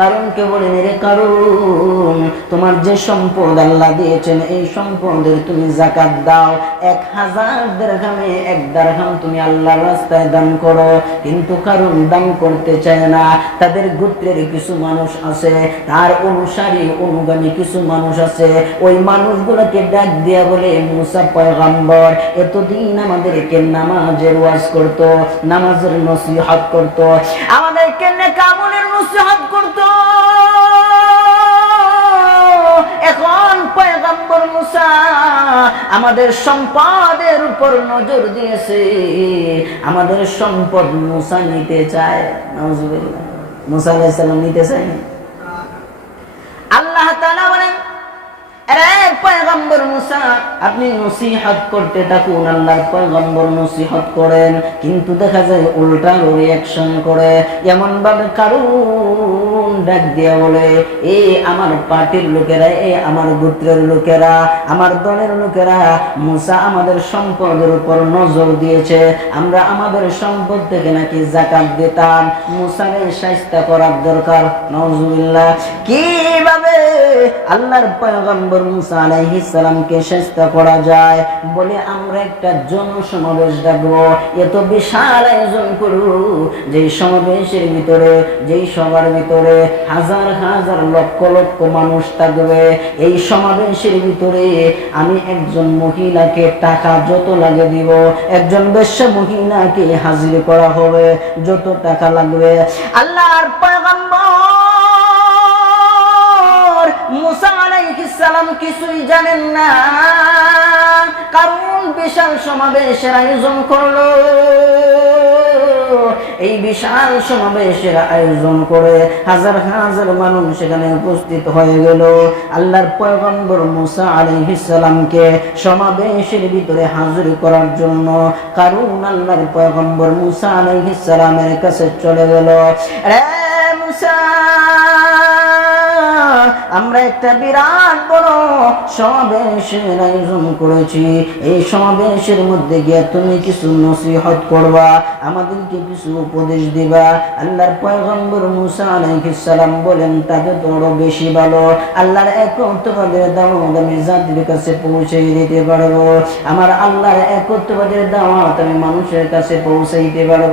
কারণকে বলেন রে কারণ? তোমার যে সম্পদ আল্লাহ দিয়েছেন, এই সম্পদের তুমি জাকাত দাও। এক হাজার এক তুমি আল্লাহর রাস্তায় দান করো, কিন্তু কারণ দান করতে চায় না। তাদের গোত্রের কিছু মানুষ আছে, তার অনুসারী অনুগামী কিছু মানুষ আছে। ওই মানুষগুলোকে ডাক দিয়া বলে, মুসা পয়গম্বর, এতদিন আমাদেরকে নামাজের ওয়াজ করতো, নামাজের নসিহত করত। আমাদেরকে নেকামলের নসিহত করত। এখন পয়গম্বর মুসা আমাদের সম্পদের উপর নজর দিয়েছে। আমাদের সম্পদ মুসা নিতে চায়। মুসা আলাইহিস নিতে চায় না। আল্লাহ তাআলা বলেন আরে পয়গম্বর মুসা, আপনি নসিহত করতে থাকুন, আল্লাহর পয়গম্বর নসিহত করেন, কিন্তু দেখা যায় উল্টা রিয়াকশন করে। এমন ভাবে কারণ ডাক দিয়া বলে, এ আমার পার্টির লোকেরা, এ আমার গোত্রের লোকেরা, আমার দলের লোকেরা, মুসা আমাদের সম্পদের উপর নজর দিয়েছে, আমরা আমাদের সম্পদ থেকে নাকি জাকাত দিতাম মুসাকে শাস্তা করার দরকার নজুবিল্লাহ কীভাবে আল্লাহর পয়গম্বর মুসা আলাইহিস সালামকে করা যায়। বলে, আমরা একটা জনসমাবেশ এত বিশাল আয়োজন যেই সমাবেশের ভিতরে, যেই সবার ভিতরে হাজার হাজার লক্ষ লক্ষ মানুষ থাকবে। এই সমাবেশের ভিতরে আমি একজন মহিলাকে টাকা যত লাগে দিব, একজন বেশ্যা মহিলাকে হাজির করা হবে, যত টাকা লাগবে। আল্লাহর পয়গম্বর মুসা আলাইহিস সালাম কিছুই জানেন না। কারণ বিশাল সমাবেশের আয়োজন করল। এই বিশাল সমাবেশের আয়োজন করে হাজার হাজার মানুষ সেখানে উপস্থিত হয়ে গেল। আল্লাহর পয়গম্বর মুসা আলাইহিস সালামকে সমাবেশের ভিতরে হাজির করার জন্য কারণ আল্লাহর পয়গম্বর মুসা আলাইহিস সালামের কাছে চলে গেল। রে মুসা! আমরা একটা বিরাট বড় সমাবেশের আয়োজন করেছি। এই সমাবেশের মধ্যে গিয়ে তুমি কিছু নসিহত করবা, আমাদেরকে কিছু উপদেশ দিবা। আল্লাহর পয়গম্বর মুসা আলাইহিস সালাম বলেন, তাদের আরও বেশি ভালো। আল্লাহর একত্ববাদের দাওয়াত আমি জাতির কাছে পৌঁছে দিতে পারব। আমার আল্লাহর একত্ববাদের দাওয়াত আমি মানুষের কাছে পৌঁছাইতে পারব।